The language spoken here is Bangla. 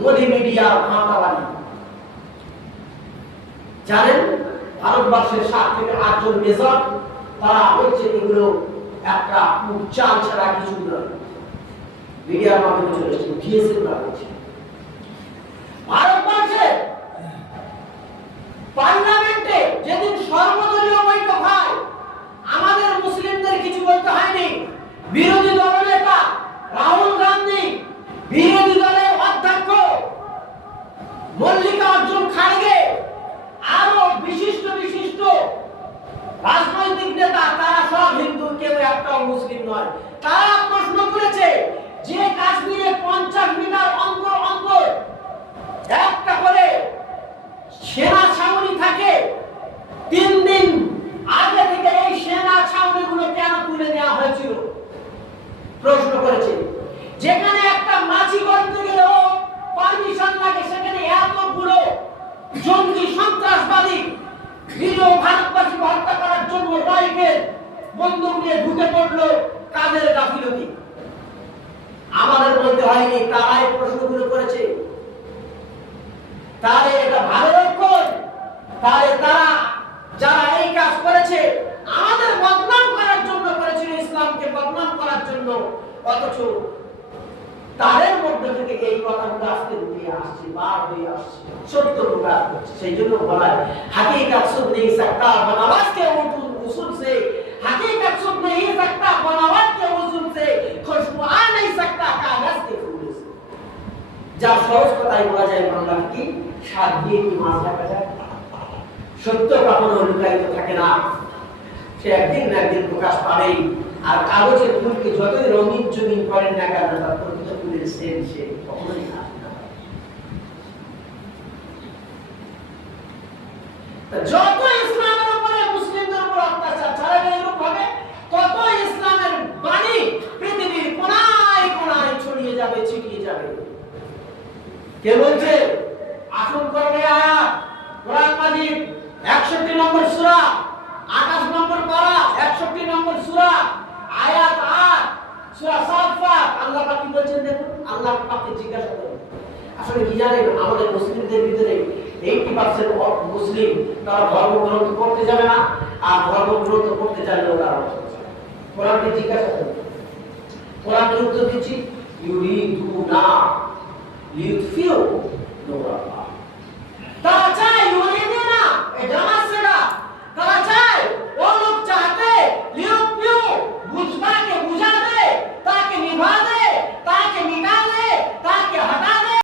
মোদি মিডিয়া ভাঁটাবাড়ি। জানেন ভারতবর্ষের 7 থেকে 8 জন মেজর তারা হচ্ছে এগুলো একটা চাল ছাড়া কিছু নয়। মিডিয়ার মাধ্যমে চলে এসেছে, উঠিয়েছে না বলছে। ভারতবর্ষে পার্লামেন্টে যেদিন সর্বদলীয় বৈঠক হয় আমাদের মুসলিমদের কিছু বলতে হয়নি। বিরোধী দলনেতা রাহুল গান্ধী, বিরোধী দলের অধ্যক্ষ মল্লিকার্জুন খাড়গে, আরো বিশিষ্ট বিশিষ্ট রাজনৈতিক নেতা তারা সব হিন্দু, কেউ একটাও মুসলিম নয়। তারা প্রশ্ন করেছে যে কাশ্মীরে 50 মিটার অন্তর অন্তর একটা করে সেনা ছাউনি থাকে, 3 দিন আগে থেকে এই সেনা ছাউনিগুলো কেন তুলে নেওয়া হয়েছিল প্রশ্ন করেছে। যেখানে একটা মাছি করতে গেলেও পারমিশন লাগে, সেখানে এতগুলো জঙ্গি সন্ত্রাসবাদী নিরীহ ভারতবাসী হত্যা করার জন্য রাইফেল বন্দুক নিয়ে ঢুকে পড়লো, কাদের গাফিলতি? আমাদের বলতে হয়নি, তারাই প্রশ্নগুলো করেছে। তাহলে এটা ভালো লক্ষণ? তাহলে তারা যারা এই কাজ করেছে আমাদের বদনাম করার জন্য করেছিল, ইসলামকে বদনাম করার জন্য, অথচ তাদের মধ্যে থেকে এই কথাগুলো আজকে উঠে আসছে, বার হয়ে আসছে, সত্য প্রকাশ করছে। সেই জন্য বলা হয় हकीकत सुन नहीं सकता बनावट के उसूल से, हकीकत सुन नहीं सकता बनावट के उसूल से, खुशबू आ नहीं सकता कागज के फूल से। যা সহজ কথাই বলা যায় বাংলা কি স্বাদ দিয়ে কি মাছ রাখা যায়? সত্য কখনো লুকায়িত থাকে না, সে একদিন না একদিন প্রকাশ পাবেই। আর কাগজের ফুলকে যতই রঙিন চঙিন করেন না কেন, তার প্রকৃত ফুলের সেন সে কখনোই আসে না। যত ইসলামের উপরে মুসলিমদের উপর অত্যাচার চালাবে এরূপ হবে, তত ইসলামের বাণী পৃথিবীর কোনায় কোনায় ছড়িয়ে যাবে, ছিটিয়ে যাবে। কে বলছে? আসল করবে আয়াত কোরআন মাজিদ 61 নম্বর সূরা 28 নম্বর পারা 61 নম্বর সূরা আয়াত 8 সূরা সাফফাত। আল্লাহ পাক কি বলছেন দেখুন। আল্লাহ পাককে জিজ্ঞাসা করুন, আসলে কি জানেন আমাদের মুসলিমদের ভিতরে 80% মুসলিম তারা ধর্মগ্রন্থ পড়তে যাবে না, আর ধর্মগ্রন্থ পড়তে জানলেও তারা কোরআনকে জিজ্ঞাসা করুন। কোরআনকে উত্তর দিচ্ছি, ইউরিদুনা লিউতফিউ নূরাল্লাহ।